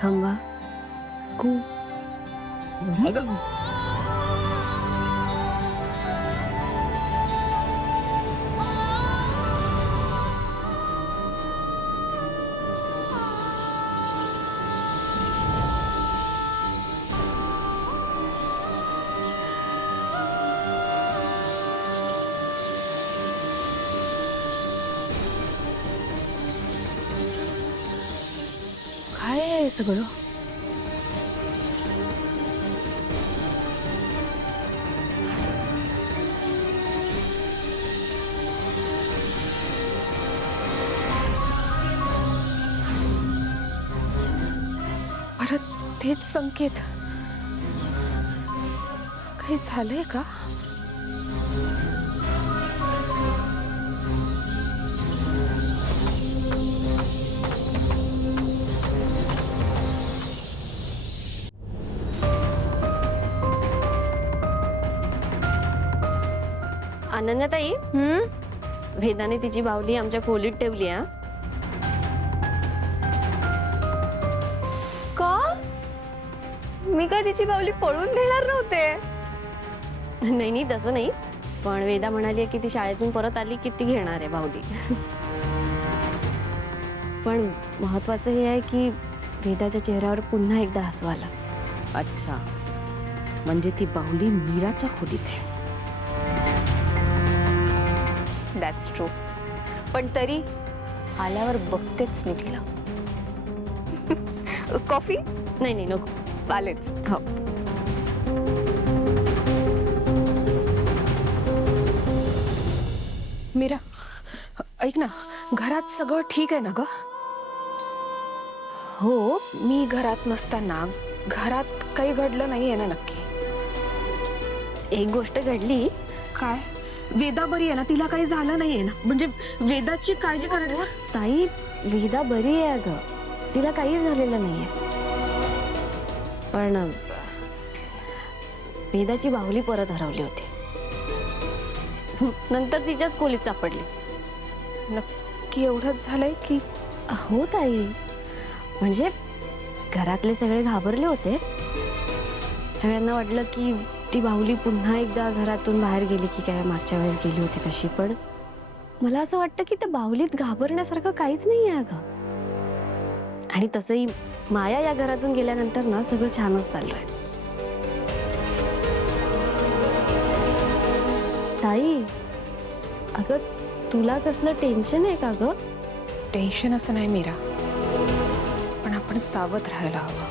खंबा कू अगं काय आहे हे सगळं? परत तेच संकेत. काही झालंय का? अनन्याताई, वेदाने तिची बाहुली आमच्या खोलीत ठेवली हा. का? मी काय तिची बाहुली पळून नेणार नव्हते. नाही नाही तसं नाही, पण वेदा म्हणाली की ती शाळेतून परत आली की ती घेणार आहे बाहुली. पण महत्वाचं हे आहे की वेदाच्या चेहऱ्यावर पुन्हा एकदा हसू आला. अच्छा, म्हणजे ती बाहुली मीराच्या खोलीत आहे. That's true. पण तरी आल्यावर बघतेच मी तिला. कॉफी? नाही नाही नको. आलेच. हो. मीरा, ऐक ना, घरात सगळं ठीक आहे ना ग? हो, मी घरात नसताना घरात काही घडलं नाहीये ना नक्की? एक गोष्ट घडली. काय? वेदा बरी आहे ना? तिला काही झालं नाहीये ना? म्हणजे वेदाची काळजी करायचं. ताई, वेदा बरी आहे अगं, तिला काही झालेलं नाहीये. पण वेदाची बाहुली परत हरवली होती. नंतर तिच्याच खोलीत सापडली. नक्की एवढंच झालंय की? हो ताई, म्हणजे घरातले सगळे घाबरले होते. सगळ्यांना वाटलं की ती बाहुली पुन्हा एकदा घरातून बाहेर गेली की काय, मागच्या वेळेस गेली होती तशी. पण मला असं वाटतं की त्या बाहुलीत घाबरण्यासारखं काहीच नाही आहे अगं. आणि तसंही माया या घरातून गेल्यानंतर ना सगळं छानच चाललंय. ताई, अगं तुला कसलं टेन्शन आहे का ग? टेन्शन असं नाही मीरा, पण आपण सावध राहायला हवं.